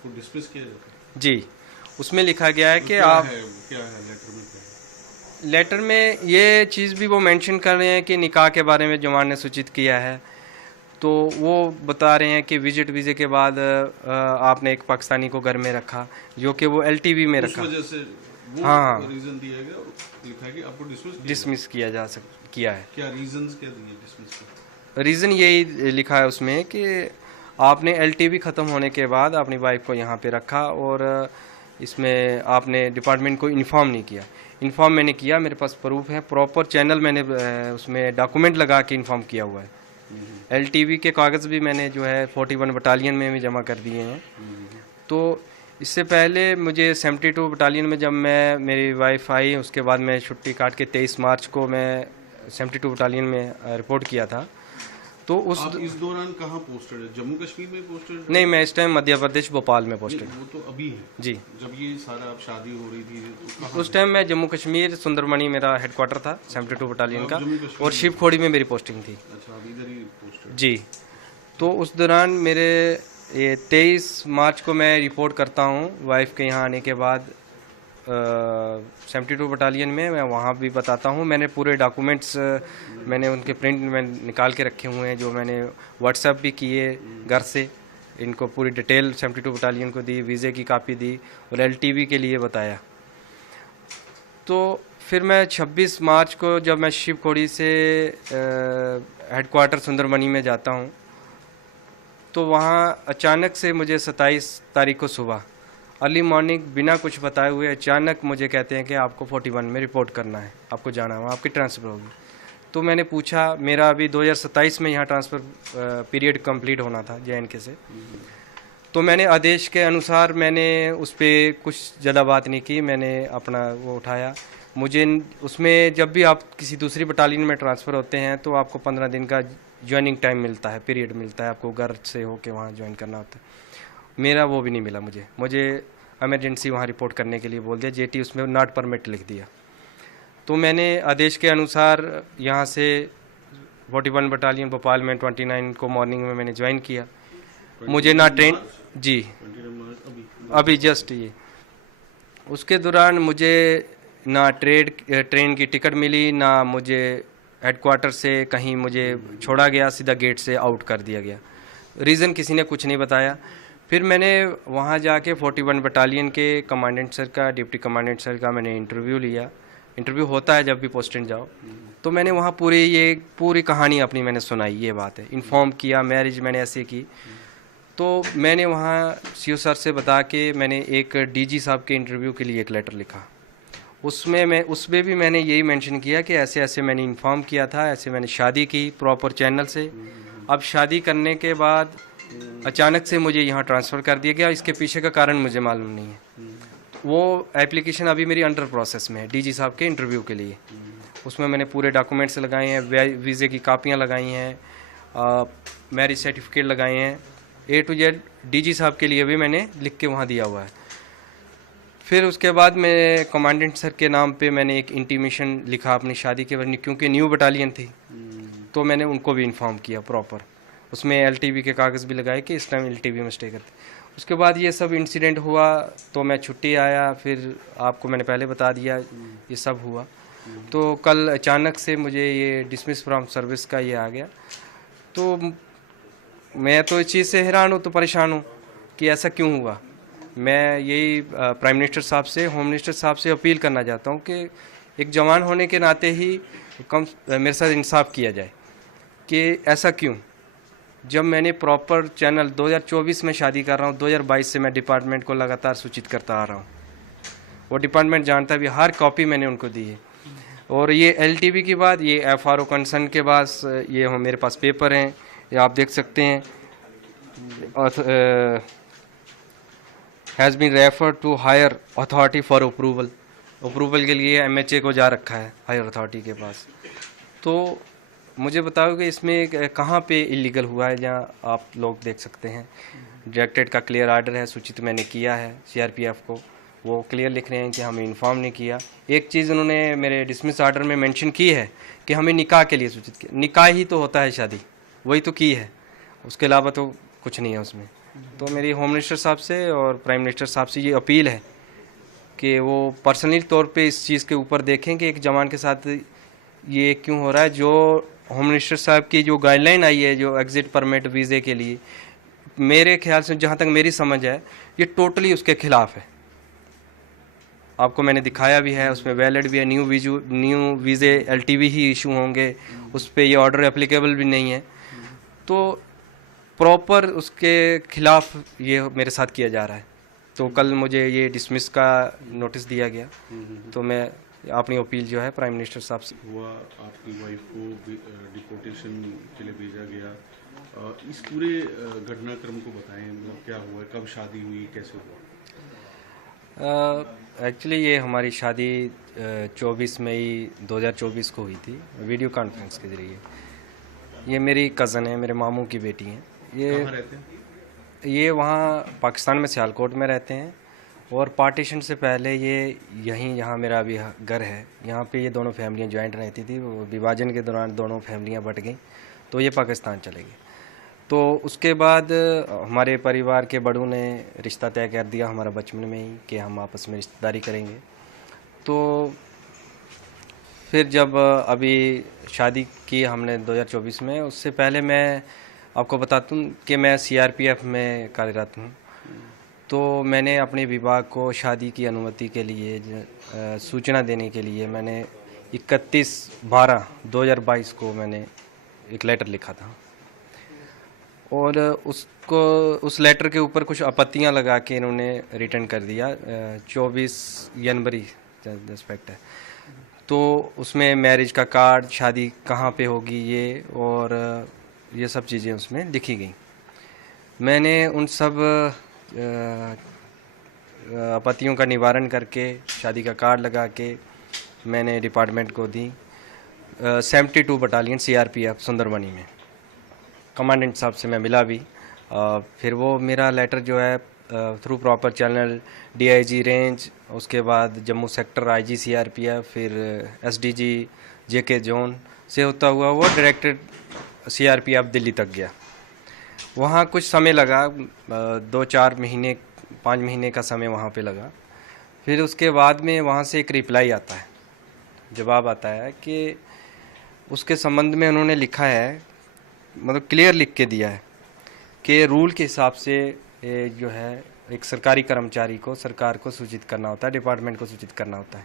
आपको डिसमिस किया जाता है? जी, उसमें लिखा गया है तो कि क्या आप है, क्या है लेटर में, क्या है? लेटर में ये चीज़ भी वो मेंशन कर रहे हैं कि निकाह के बारे में जमान ने सूचित किया है। तो वो बता रहे हैं कि विजिट वीज़े के बाद आपने एक पाकिस्तानी को घर में रखा, जो कि वो एलटीवी में उस रखा। वजह से वो हाँ हाँ, रीजन दिया गया और लिखा है कि आपको डिसमिस किया जाता डिसमिस किया है। है। क्या रीजंस क्या दिए डिसमिस के? रीज़न यही लिखा है उसमें कि आपने एलटीवी ख़त्म होने के बाद अपनी वाइफ को यहाँ पे रखा और इसमें आपने डिपार्टमेंट को इन्फॉर्म नहीं किया। इन्फॉर्म मैंने किया, मेरे पास प्रूफ है, प्रॉपर चैनल मैंने उसमें डॉक्यूमेंट लगा के इन्फॉर्म किया हुआ है। एलटीवी के कागज़ भी मैंने जो है 41 बटालियन में भी जमा कर दिए हैं। तो इससे पहले मुझे 72 बटालियन में जब मेरी वाइफ आई, उसके बाद मैं छुट्टी काट के 23 मार्च को मैं 72 बटालियन में रिपोर्ट किया था। तो आप इस दौरान कहाँ पोस्टेड है? जम्मू कश्मीर में पोस्टेड? नहीं, मैं इस टाइम मध्य प्रदेश भोपाल में पोस्टेड। वो तो अभी है। जी, जब ये सारा आप शादी हो रही थी तो कहाँ उस टाइम मैं जम्मू कश्मीर सुंदरमणि मेरा हेडक्वार्टर था 72 बटालियन का, जम्मू कश्मीर और शिवखोड़ी में मेरी पोस्टिंग थी। अच्छा, अभी इधर ही पोस्टेड? जी, तो उस दौरान मेरे ये 23 मार्च को मैं रिपोर्ट करता हूँ वाइफ के यहाँ आने के बाद 72 बटालियन में। मैं वहाँ भी बताता हूँ, मैंने पूरे डॉक्यूमेंट्स मैंने उनके प्रिंट में निकाल के रखे हुए हैं, जो मैंने व्हाट्सएप भी किए घर से, इनको पूरी डिटेल 72 बटालियन को दी, वीज़े की कापी दी और एलटीवी के लिए बताया। तो फिर मैं 26 मार्च को जब मैं शिवखोड़ी से हेडक्वार्टर सुंदरमणि में जाता हूँ, तो वहाँ अचानक से मुझे 27 तारीख को सुबह अर्ली मॉर्निंग बिना कुछ बताए हुए अचानक मुझे कहते हैं कि आपको 41 में रिपोर्ट करना है, आपको जाना है, आपकी ट्रांसफ़र होगी। तो मैंने पूछा, मेरा अभी 2027 में यहाँ ट्रांसफ़र पीरियड कंप्लीट होना था JNK से, तो मैंने आदेश के अनुसार मैंने उस पर कुछ ज़्यादा बात नहीं की, मैंने अपना वो उठाया। मुझे उसमें जब भी आप किसी दूसरी बटालियन में ट्रांसफ़र होते हैं तो आपको 15 दिन का ज्वाइनिंग टाइम मिलता है, पीरियड मिलता है, आपको घर से होके वहाँ ज्वाइन करना होता है। मेरा वो भी नहीं मिला, मुझे इमरजेंसी वहाँ रिपोर्ट करने के लिए बोल दिया, JT उसमें नॉट परमिट लिख दिया। तो मैंने आदेश के अनुसार यहाँ से 41 बटालियन भोपाल में 29 को मॉर्निंग में मैंने ज्वाइन किया। मुझे ना ट्रेन, जी अभी जस्ट ये, उसके दौरान मुझे ना ट्रेन की टिकट मिली, ना मुझे हेडक्वार्टर से कहीं मुझे छोड़ा गया, सीधा गेट से आउट कर दिया गया। रीज़न किसी ने कुछ नहीं बताया। फिर मैंने वहाँ जाके 41 बटालियन के कमांडेंट सर का, डिप्टी कमांडेंट सर का मैंने इंटरव्यू लिया। इंटरव्यू होता है जब भी पोस्टिंग जाओ, तो मैंने वहाँ पूरी कहानी अपनी मैंने सुनाई, ये बात है, इन्फॉर्म किया, मैरिज मैंने ऐसे की। तो मैंने वहाँ CO सर से बता के मैंने एक DG साहब के इंटरव्यू के लिए एक लेटर लिखा। उसमें भी मैंने यही मेंशन किया कि ऐसे ऐसे मैंने इन्फॉर्म किया था, ऐसे मैंने शादी की प्रॉपर चैनल से। अब शादी करने के बाद अचानक से मुझे यहाँ ट्रांसफ़र कर दिया गया, इसके पीछे का कारण मुझे मालूम नहीं है। वो एप्लीकेशन अभी मेरी अंडर प्रोसेस में है DG साहब के इंटरव्यू के लिए। उसमें मैंने पूरे डॉक्यूमेंट्स लगाए हैं, वीज़े की कापियाँ लगाई हैं, मैरिज सर्टिफिकेट लगाए हैं, A to Z DG साहब के लिए भी मैंने लिख के वहाँ दिया हुआ है। फिर उसके बाद मैं कमांडेंट सर के नाम पे मैंने एक इंटीमेशन लिखा अपनी शादी के वरनी, क्योंकि न्यू बटालियन थी, तो मैंने उनको भी इन्फॉर्म किया प्रॉपर। उसमें LTV के कागज़ भी लगाए कि इस टाइम LTV में स्टे करते। उसके बाद ये सब इंसिडेंट हुआ तो मैं छुट्टी आया, फिर आपको मैंने पहले बता दिया ये सब हुआ। तो कल अचानक से मुझे ये डिसमिस फ्रॉम सर्विस का ये आ गया। तो मैं तो इस चीज़ से हैरान हूँ, तो परेशान हूँ कि ऐसा क्यों हुआ। मैं यही प्राइम मिनिस्टर साहब से, होम मिनिस्टर साहब से अपील करना चाहता हूँ कि एक जवान होने के नाते ही मेरे साथ इंसाफ किया जाए कि ऐसा क्यों। जब मैंने प्रॉपर चैनल 2024 में शादी कर रहा हूँ, 2022 से मैं डिपार्टमेंट को लगातार सूचित करता आ रहा हूँ, वो डिपार्टमेंट जानता है भी, हर कॉपी मैंने उनको दी है। और ये LTV की बात, ये FRO कंसर्न के पास ये मेरे पास पेपर हैं, ये आप देख सकते हैं। Has been refer to higher authority for approval के लिए MHA को जा रखा है हायर अथॉरिटी के पास। तो मुझे बताओ कि इसमें कहाँ पे इलीगल हुआ है, जहाँ आप लोग देख सकते हैं डायरेक्टरेट का क्लियर आर्डर है, सूचित मैंने किया है CRPF को, वो क्लियर लिख रहे हैं कि हमें इन्फॉर्म नहीं किया। एक चीज़ उन्होंने मेरे डिसमिस आर्डर में मेंशन की है कि हमें निकाह के लिए सूचित किया। निकाह ही तो होता है शादी, वही तो की है, उसके अलावा तो कुछ नहीं है उसमें। तो मेरी होम मिनिस्टर साहब से और प्राइम मिनिस्टर साहब से ये अपील है कि वो पर्सनली तौर पे इस चीज़ के ऊपर देखें कि एक जवान के साथ ये क्यों हो रहा है। जो होम मिनिस्टर साहब की जो गाइडलाइन आई है जो एग्ज़िट परमिट वीज़े के लिए, मेरे ख्याल से जहाँ तक मेरी समझ है ये टोटली उसके खिलाफ है। आपको मैंने दिखाया भी है, उसमें वैलिड भी है, न्यू वीज़े LTV ही इशू होंगे, उस पर ये ऑर्डर एप्लीकेबल भी नहीं है। तो प्रॉपर उसके खिलाफ ये मेरे साथ किया जा रहा है। तो कल मुझे ये डिसमिस का नोटिस दिया गया, तो मैं अपनी अपील जो है प्राइम मिनिस्टर साहब से हुआ, आपकी वाइफ को डिपोर्टेशन के लिए भेजा गया। इस पूरे घटनाक्रम को बताएं, मतलब क्या हुआ, कब शादी हुई, कैसे हुआ? एक्चुअली ये हमारी शादी 24 मई 2024 को हुई थी, वीडियो कॉन्फ्रेंस के ज़रिए। ये मेरी कज़न है, मेरे मामू की बेटी है। कहाँ रहते हैं? ये वहाँ पाकिस्तान में सियालकोट में रहते हैं, और पार्टीशन से पहले ये यहाँ मेरा अभी घर है, यहाँ पे ये दोनों फैमिलियाँ ज्वाइंट रहती थी। वो विभाजन के दौरान दोनों फैमिलियाँ बट गई, तो ये पाकिस्तान चले गए। तो उसके बाद हमारे परिवार के बड़ों ने रिश्ता तय कर दिया हमारा बचपन में ही कि हम आपस में रिश्तेदारी करेंगे। तो फिर जब अभी शादी की हमने 2024 में, उससे पहले मैं आपको बताता हूँ कि मैं CRPF में कार्यरत हूँ। तो मैंने अपने विभाग को शादी की अनुमति के लिए सूचना देने के लिए मैंने 31/12/2022 को मैंने एक लेटर लिखा था, और उस लेटर के ऊपर कुछ आपत्तियां लगा के इन्होंने रिटर्न कर दिया। 24 जनवरी रिस्पेक्ट है, तो उसमें मैरिज का कार्ड, शादी कहाँ पे होगी ये सब चीज़ें उसमें लिखी गई। मैंने उन सब आपत्तियों का निवारण करके शादी का कार्ड लगा के मैंने डिपार्टमेंट को दी। 72 बटालियन CRPF सुंदरबनी में कमांडेंट साहब से मैं मिला भी। फिर वो मेरा लेटर जो है through proper channel DIG range, उसके बाद जम्मू सेक्टर IG CRPF, फिर SDG JK जोन से होता हुआ वो डायरेक्टेड CRPF दिल्ली तक गया। वहाँ कुछ समय लगा, 2-4 महीने 5 महीने का समय वहाँ पे लगा। फिर उसके बाद में वहाँ से एक रिप्लाई आता है, जवाब आता है कि उसके संबंध में उन्होंने लिखा है, मतलब क्लियर लिख के दिया है कि रूल के हिसाब से जो है एक सरकारी कर्मचारी को सरकार को सूचित करना होता है, डिपार्टमेंट को सूचित करना होता है।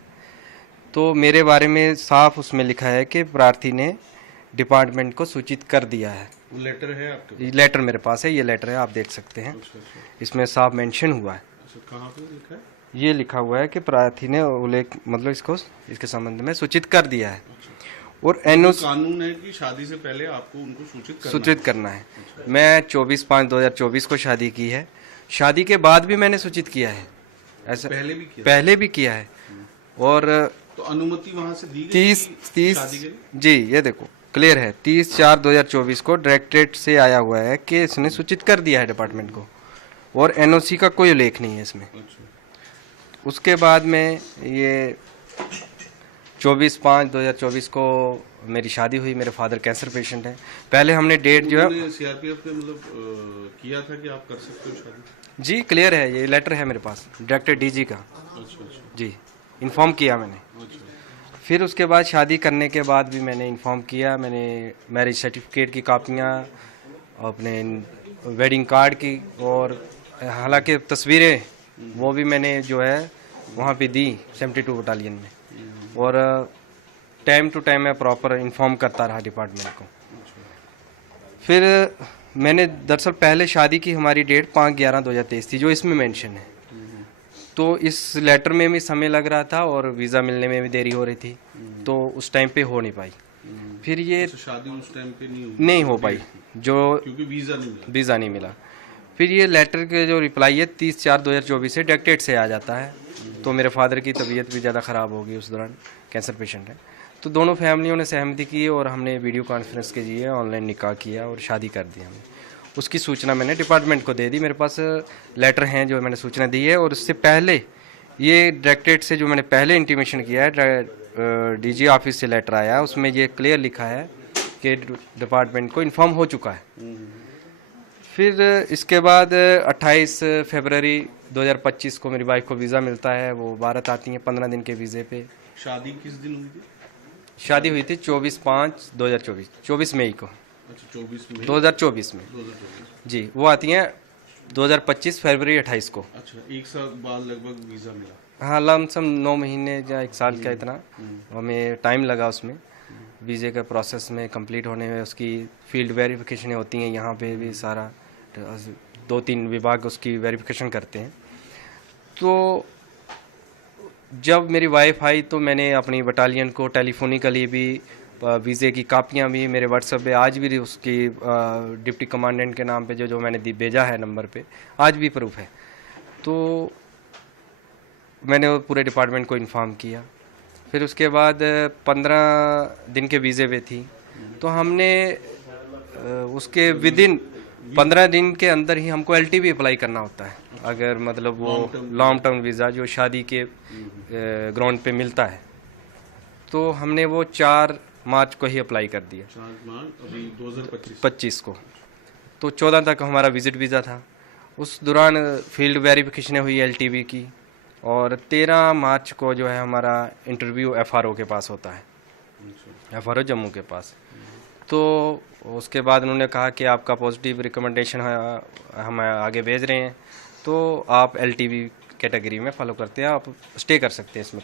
तो मेरे बारे में साफ उसमें लिखा है कि प्रार्थी ने डिपार्टमेंट को सूचित कर दिया है। वो लेटर है आपके पास? लेटर मेरे पास है, ये लेटर है, आप देख सकते हैं। अच्छा। इसमें साफ मेंशन हुआ है। अच्छा, कहाँ पे लिखा है? ये लिखा हुआ है कि प्रार्थी ने उल्लेख मतलब इसके संबंध में सूचित कर दिया है। और NOC कानून है कि शादी से पहले आपको उनको सूचित करना है। मैं 24/5/2024 को शादी की है। शादी के बाद भी मैंने सूचित किया है, ऐसा पहले भी किया है। और तो अनुमति वहां से दी गई 30 शादी के लिए? जी, ये देखो क्लियर है, 30/4/2024 को डायरेक्टरेट से आया हुआ है कि इसने सूचित कर दिया है डिपार्टमेंट को, और NOC का कोई उल्लेख नहीं है इसमें। उसके बाद में ये 24/5/2024 को मेरी शादी हुई। मेरे फादर कैंसर पेशेंट हैं। पहले हमने डेट जो है CRPF ने मतलब किया था कि आप कर सकते हो शादी? जी क्लियर है, ये लेटर है मेरे पास डायरेक्टर DG का। अच्छा। जी, इन्फॉर्म किया मैंने। फिर उसके बाद शादी करने के बाद भी मैंने इन्फॉर्म किया। मैंने मैरिज सर्टिफिकेट की कापियाँ, अपने वेडिंग कार्ड की, और हालांकि तस्वीरें वो भी मैंने जो है वहाँ पे दी 72 बटालियन में। और टाइम टू टाइम मैं प्रॉपर इन्फॉर्म करता रहा डिपार्टमेंट को। फिर मैंने दरअसल पहले शादी की हमारी डेट 5/11/2023 थी, जो इसमें मेंशन है। तो इस लेटर में भी समय लग रहा था और वीज़ा मिलने में भी देरी हो रही थी, तो उस टाइम पे हो नहीं पाई। फिर ये शादी उस टाइम पे नहीं हो पाई, जो क्योंकि वीज़ा नहीं मिला। फिर ये लेटर के जो रिप्लाई है 30/4/2024 से डायरेक्टेड से आ जाता है। तो मेरे फादर की तबीयत भी ज़्यादा ख़राब हो गई, उस दौरान कैंसर पेशेंट है। तो दोनों फैमिलियों ने सहमति की और हमने वीडियो कॉन्फ्रेंस के जरिए ऑनलाइन निकाह किया और शादी कर दी हमने। उसकी सूचना मैंने डिपार्टमेंट को दे दी। मेरे पास लेटर हैं जो मैंने सूचना दी है। और उससे पहले ये डायरेक्टरेट से जो मैंने पहले इंटीमेशन किया है, DG ऑफिस से लेटर आया, उसमें ये क्लियर लिखा है कि डिपार्टमेंट को इन्फॉर्म हो चुका है। फिर इसके बाद 28 फरवरी 2025 को मेरी वाइफ को वीज़ा मिलता है, वो भारत आती हैं 15 दिन के वीज़े पे। शादी किस दिन हुई थी? शादी हुई थी 24/5/2024, 24 मई को, अच्छा 24 में 2024 में 2024। जी। वो आती हैं 2025 फरवरी 28 को। अच्छा, एक साल बाद लगभग वीज़ा मिला। हाँ, लमसम 9 महीने या 1 साल का इतना हमें टाइम लगा उसमें, वीज़े का प्रोसेस में कंप्लीट होने में। उसकी फील्ड वेरिफिकेशन होती हैं यहाँ पे भी, सारा 2-3 विभाग उसकी वेरिफिकेशन करते हैं। तो जब मेरी वाइफ आई तो मैंने अपनी बटालियन को टेलीफोनिकली भी वीज़े की कापियाँ भी मेरे व्हाट्सएप पे आज भी उसकी डिप्टी कमांडेंट के नाम पे जो मैंने भेजा है नंबर पे, आज भी प्रूफ है। तो मैंने वो पूरे डिपार्टमेंट को इन्फॉर्म किया। फिर उसके बाद 15 दिन के वीज़े पे थी, तो हमने उसके विदिन 15 दिन के अंदर ही हमको LTV अप्लाई करना होता है, अगर मतलब वो लॉन्ग टर्म वीज़ा जो शादी के ग्राउंड पे मिलता है। तो हमने वो 4 मार्च को ही अप्लाई कर दिया, 4 मार्च अभी 2025 25 को। तो 14 तक हमारा विजिट वीज़ा था। उस दौरान फील्ड वेरिफिकेशन हुई LTV की, और 13 मार्च को जो है हमारा इंटरव्यू FRO के पास होता है, FRO जम्मू के पास। तो उसके बाद उन्होंने कहा कि आपका पॉजिटिव रिकमेंडेशन है, हम आगे भेज रहे हैं, तो आप LTV कैटेगरी में फॉलो करते हैं, आप स्टे कर सकते हैं इसमें कोई